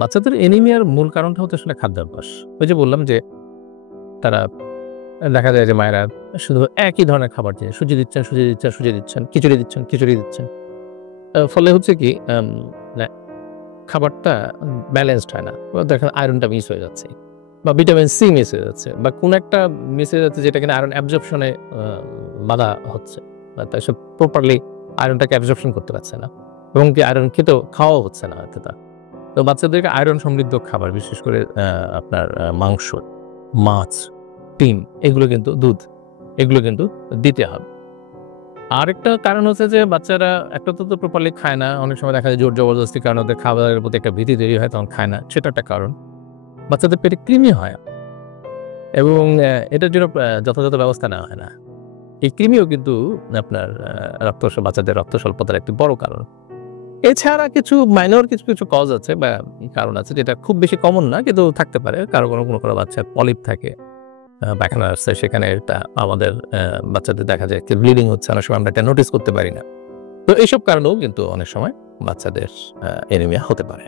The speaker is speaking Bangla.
বাচ্চাদের অ্যানিমিয়ার মূল কারণটা হচ্ছে আসলে খাদ্যাভ্যাস। ওই যে বললাম যে তারা দেখা যায় যে মায়েরা শুধু একই ধরনের খাবার দিয়ে সুজি দিচ্ছেন, সুজি দিচ্ছেন, সুজি দিচ্ছেন, খিচুড়ি দিচ্ছেন, খিচুড়ি দিচ্ছেন। ফলে হচ্ছে কি মানে খাবারটা ব্যালেন্সড হয় না। দেখেন আয়রনটা মিস হয়ে যাচ্ছে বা ভিটামিন সি মিস হয়ে যাচ্ছে বা কোন একটা মিস হয়ে যাচ্ছে যেটা কিনা আয়রন অ্যাবজর্পশন এ বাধা হচ্ছে। তা সে প্রপারলি আয়রনটাকে অ্যাবজর্পশন করতে পারছে না এবং কি আয়রন খেতেও খাওয়াও হচ্ছে না অতটা। তো বাচ্চাদেরকে আয়রন সমৃদ্ধ খাবার বিশেষ করে আপনার মাংস, মাছ, ডিম এগুলো কিন্তু দুধ এগুলো কিন্তু দিতে হবে। আরেকটা কারণ হচ্ছে যে বাচ্চারা একটা তো প্রপারলি খায় না। অনেক সময় দেখা যায় জোর জবরদস্তির কারণে ওদের খাবারের প্রতি একটা ভীতি তৈরি হয় তখন খায় না। সেটা একটা কারণ। বাচ্চাদের পেটে কৃমি হয় এবং এটার জন্য যথাযথ ব্যবস্থা নেওয়া হয় না। এই কৃমিও কিন্তু আপনার বাচ্চাদের রক্ত স্বল্পতার একটি বড় কারণ। এছাড়া কিছু মাইনর কিছু কজ আছে বা কারণ আছে যেটা খুব বেশি কমন না কিন্তু থাকতে পারে। কোনো বাচ্চার পলিপ থাকে, পায়খানা আসছে সেখানে এটা আমাদের বাচ্চাদের দেখা যায় যে ব্লিডিং হচ্ছে অনেক সময় আমরা এটা নোটিস করতে পারি না। তো এইসব কারণেও কিন্তু অনেক সময় বাচ্চাদের অ্যানিমিয়া হতে পারে।